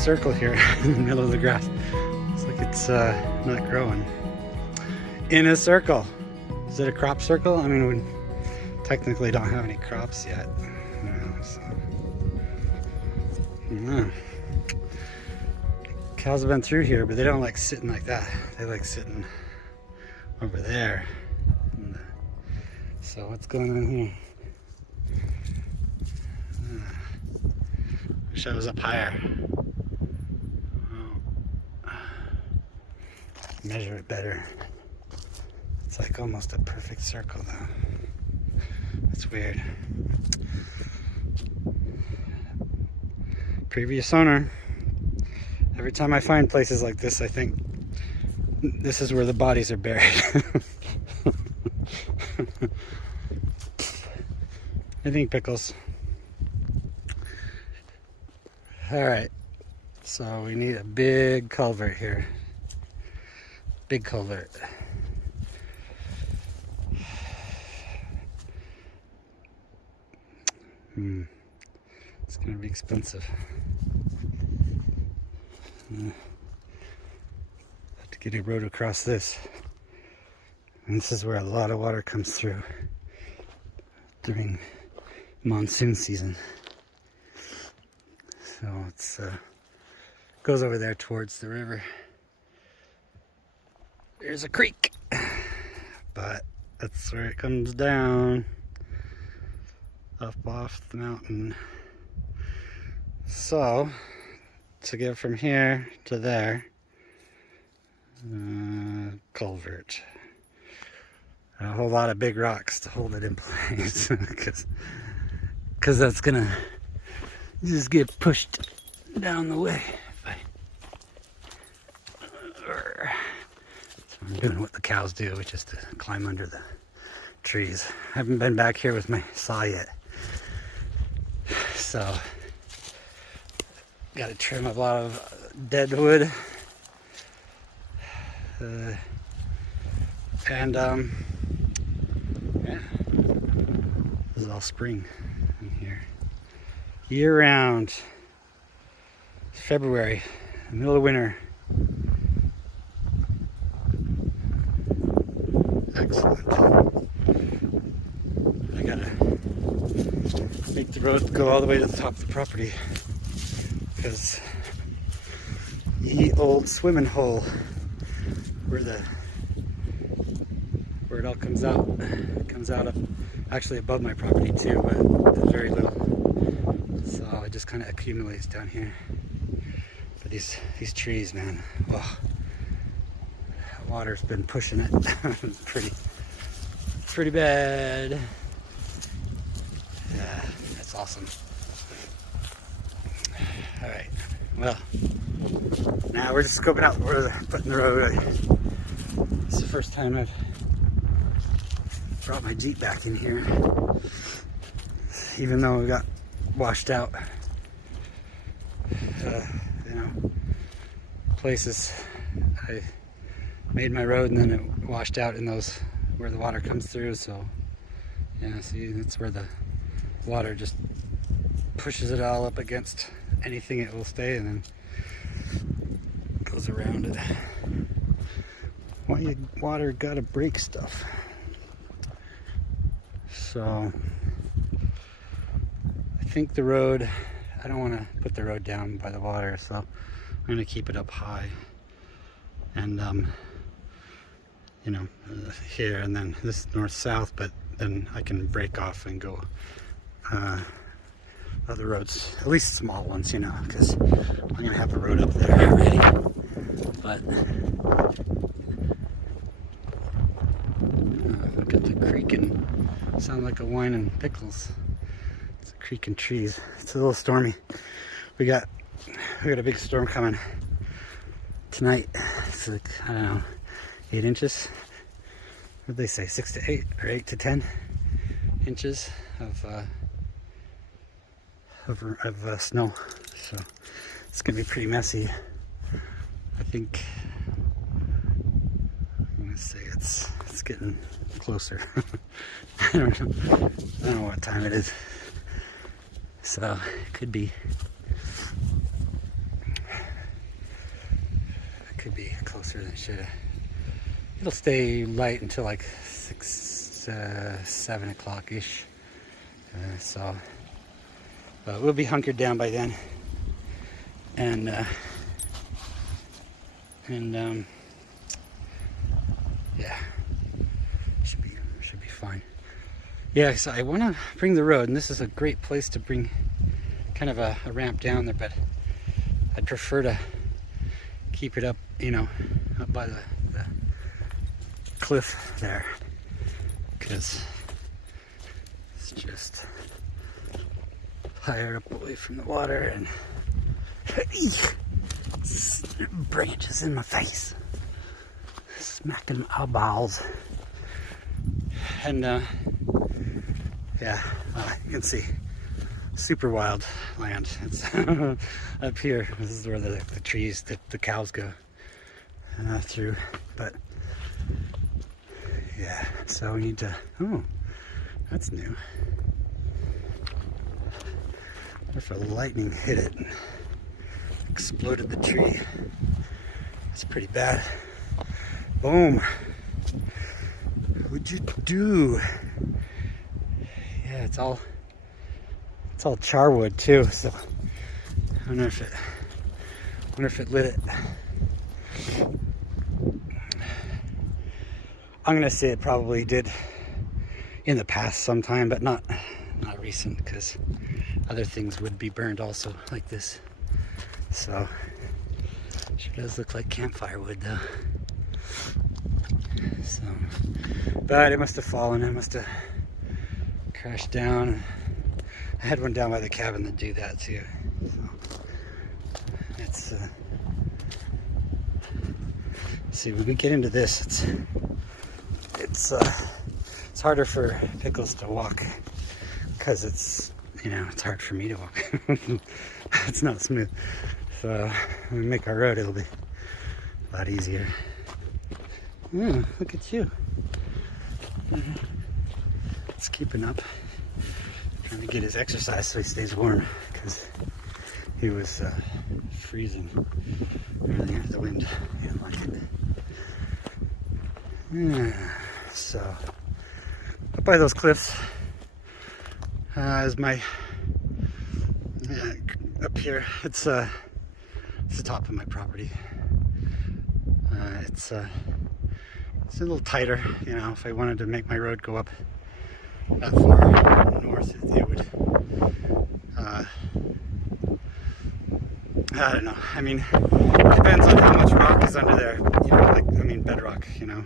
circle here in the middle of the grass. Looks like it's not growing. In a circle. Is it a crop circle? I mean, we technically don't have any crops yet. So. Cows have been through here, but they don't like sitting like that. They like sitting over there. So what's going on here? Wish I was up higher. Measure it better. It's like almost a perfect circle though. That's weird. Previous owner. Every time I find places like this, I think this is where the bodies are buried. I think pickles. Alright, so we need a big culvert here. Big culvert. It's gonna be expensive. Have to get a road across this. And this is where a lot of water comes through during monsoon season. So it's goes over there towards the river. There's a creek, but that's where it comes down up off the mountain. So to get from here to there, culvert. And a whole lot of big rocks to hold it in place, because that's gonna just get pushed down the way. So I'm doing what the cows do, which is to climb under the trees. I haven't been back here with my saw yet, so got to trim a lot of dead wood, and yeah, this is all spring in here, year round. It's February, the middle of winter. Excellent. I gotta make the road go all the way to the top of the property, because the old swimming hole where it all comes out up actually above my property too, but there's very little, so it just kind of accumulates down here. But these trees, man, oh, water's been pushing it. pretty bad. Yeah, that's awesome. All right, well, now we're just scoping out where they're putting the road. It's the first time I've brought my Jeep back in here, even though it got washed out. You know, places I made my road and then it washed out in those where the water comes through. So yeah, see, that's where the water just pushes it all up against anything, it will stay, and then goes around it. Why water gotta break stuff? So I think the road, I don't want to put the road down by the water, so I'm going to keep it up high, and you know, here, and then this is north-south, but then I can break off and go other roads, at least small ones, you know, because I'm going to have a road up there already. But look at the creaking, sound like a wine and pickles. It's a creaking trees. It's a little stormy. We got a big storm coming tonight. It's like, I don't know, 8 inches. What did they say, 6 to 8 or 8 to 10 inches of snow. So it's gonna be pretty messy. I think I'm gonna say it's getting closer. I don't know what time it is, so it could be could be closer than it should. It'll stay light until like 7 o'clock ish. So, but we'll be hunkered down by then, and yeah, should be fine. Yeah, so I want to bring the road, and this is a great place to bring kind of a ramp down there, but I'd prefer to keep it up, you know, up by the cliff there, because it's just higher up away from the water, and branches in my face, smacking my eyeballs, and yeah, you can see super wild land. It's up here. This is where the trees that the cows go through, but yeah, so we need to, oh, that's new. What if a lightning hit it and exploded the tree? That's pretty bad. Boom. What'd you do? Yeah, it's all charwood too, so I wonder if it lit it. I'm gonna say it probably did in the past sometime, but not recent, because other things would be burned also like this. So sure does look like campfire wood though. So, but it must have fallen. It must have crashed down. I had one down by the cabin that do that too. So it's see, when we get into this, it's harder for Pickles to walk, because it's, you know, it's hard for me to walk. It's not smooth. So when we make our road, it'll be a lot easier. Yeah, look at you. It's keeping up. Trying to get his exercise so he stays warm, because he was freezing earlier. The wind, he didn't like it. Yeah, so up by those cliffs is my up here. It's the top of my property. It's a little tighter, you know. If I wanted to make my road go up that far north, it would. I don't know. I mean, it depends on how much rock is under there. You know, like, I mean, bedrock. You know,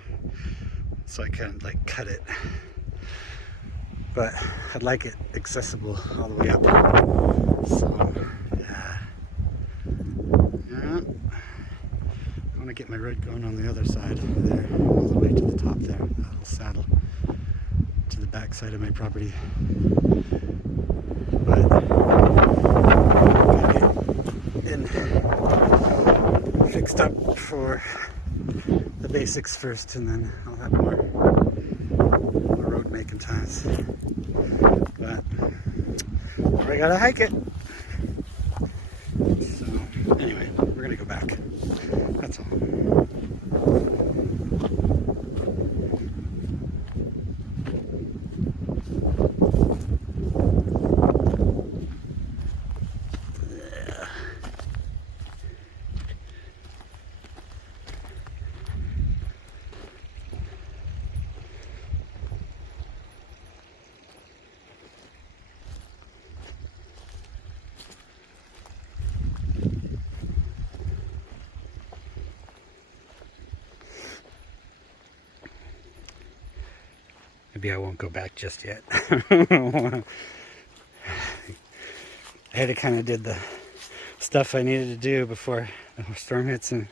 so I can like cut it. But I'd like it accessible all the way up. So yeah. I want to get my road going on the other side there, all the way to the top there, that little saddle to the back side of my property. But getting fixed up for the basics first, and then I'll have more road making times. But I gotta hike it. So anyway, we're gonna go back. That's all. Maybe I won't go back just yet. I had to kind of did the stuff I needed to do before the storm hits, and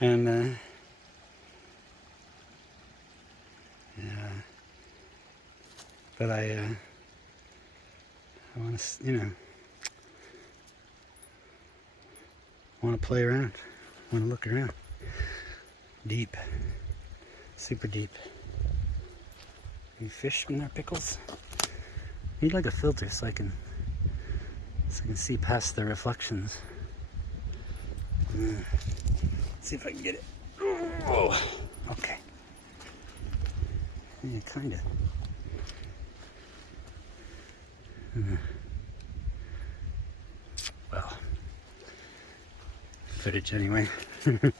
yeah. But I want to, you know, want to play around, want to look around. Deep, super deep. Any fish in there, Pickles? I need like a filter so I can see past the reflections. See if I can get it. Oh, okay. Yeah, kinda. Well, footage anyway. Yeah.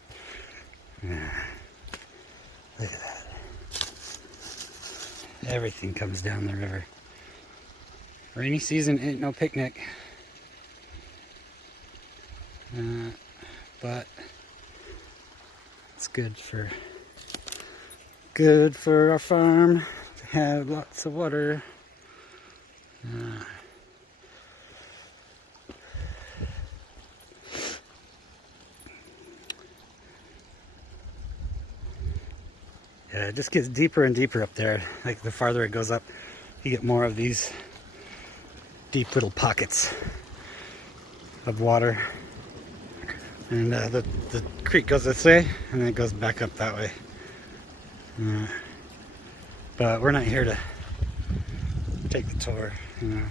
Look at that. Everything comes down the river. Rainy season ain't no picnic. But it's good for our farm to have lots of water. Yeah, it just gets deeper and deeper up there. Like the farther it goes up, you get more of these deep little pockets of water. And the creek goes this way, and then it goes back up that way. But we're not here to take the tour, you know.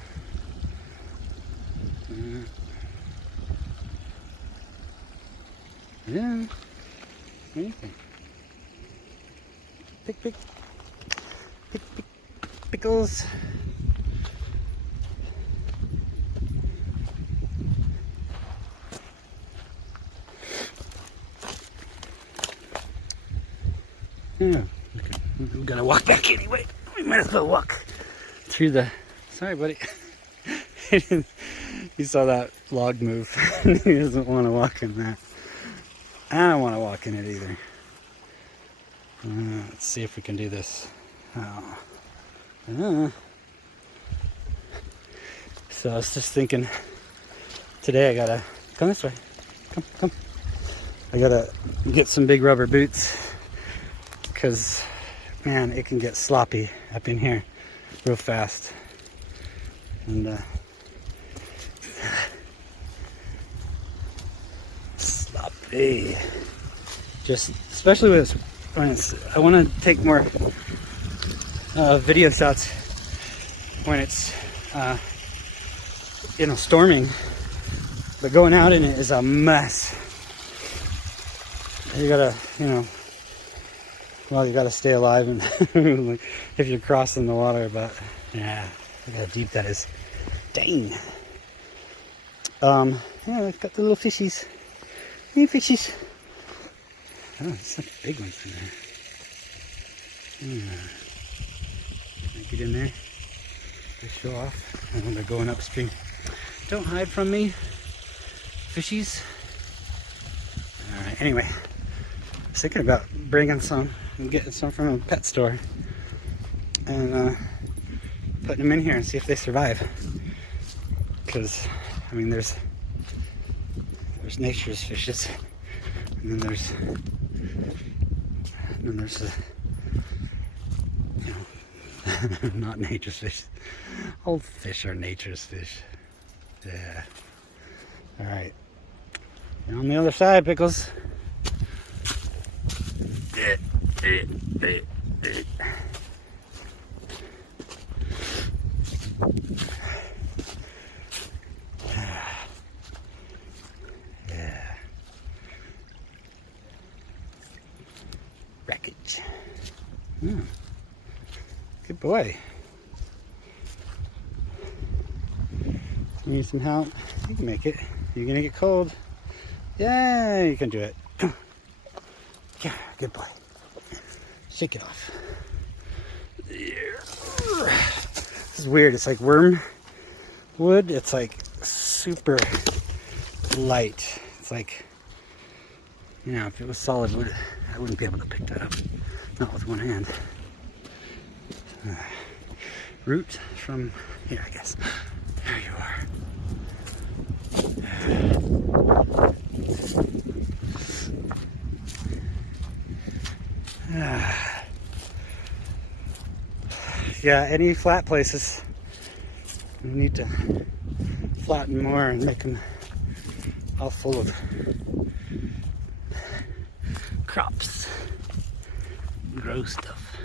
Yeah, anything. Pick pickles. Yeah, we're gonna walk back anyway. We might as well walk through the. Sorry, buddy. You saw that log move. He doesn't want to walk in that. I don't want to walk in it either. Let's see if we can do this. So I was just thinking today I gotta come this way. Come. I gotta get some big rubber boots because, man, it can get sloppy up in here real fast. And sloppy. Just especially with when it's, I want to take more video shots when it's storming, but going out in it is a mess. You gotta, you gotta stay alive and if you're crossing the water, but yeah, look how deep that is. Dang. Yeah, I've got the little fishies. Hey, fishies. Oh, there's some big ones in there. Can I get in there? They show off. Oh, they're going upstream. Don't hide from me, fishies. Alright, anyway. I was thinking about bringing some and getting some from a pet store. And putting them in here and see if they survive. Because, I mean, there's nature's fishes. And then there's not nature's fish. All fish are nature's fish. Yeah. Alright. And on the other side, Pickles. Yeah. Wreckage. Good boy. You need some help? You can make it. You're gonna get cold. Yeah, you can do it. Yeah, good boy. Shake it off. This is weird. It's like worm wood. It's like super light. It's like, if it was solid wood, I wouldn't be able to pick that up. Not with one hand. Root from here, I guess. There you are. Yeah, any flat places, we need to flatten more and make them all full of crops, grow stuff.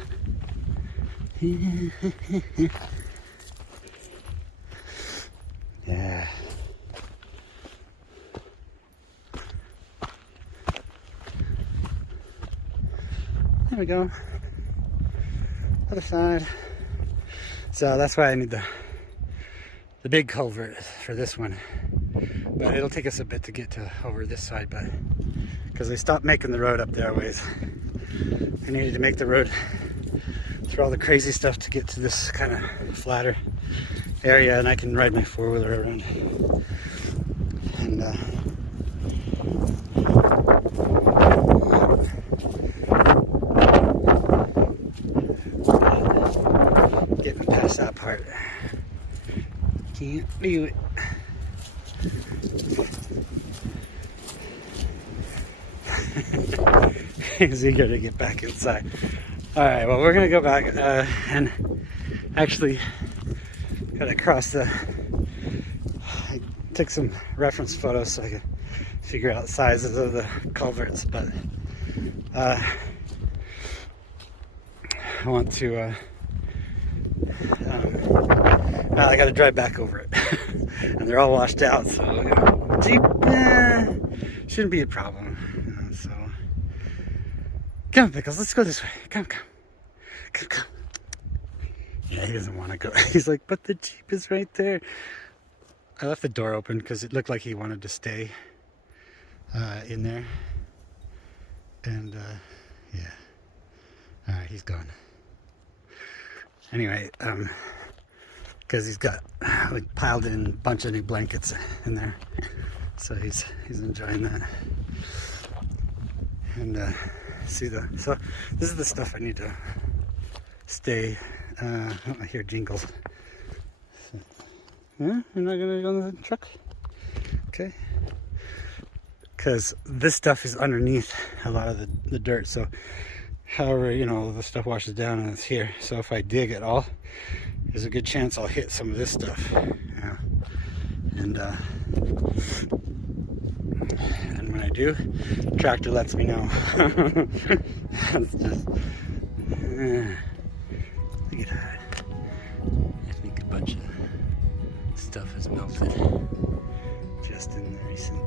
Yeah. There we go. Other side. So that's why I need the big culvert for this one. But it'll take us a bit to get to over this side, but because they stopped making the road up there ways. I needed to make the road through all the crazy stuff to get to this kind of flatter area, and I can ride my four-wheeler around. And getting past that part. Can't do it. He's eager to get back inside. Alright, well, we're gonna go back and actually gotta cross the. I took some reference photos so I could figure out sizes of the culverts, but I want to. I gotta drive back over it, and they're all washed out, so Jeep shouldn't be a problem. So come on, Pickles, let's go this way. Come. Yeah, he doesn't want to go. He's like, but the Jeep is right there. I left the door open because it looked like he wanted to stay in there. And yeah. Alright, he's gone. Anyway, because he's got like piled in a bunch of new blankets in there. So he's enjoying that. And so this is the stuff I need to stay. Oh, I hear jingles. So, yeah, you're not gonna go on the truck? Okay. Because this stuff is underneath a lot of the dirt. So however, you know, the stuff washes down and it's here. So if I dig at all, there's a good chance I'll hit some of this stuff. Yeah. And when I do, the tractor lets me know. It's just, look at that. I think a bunch of stuff has melted just in the recent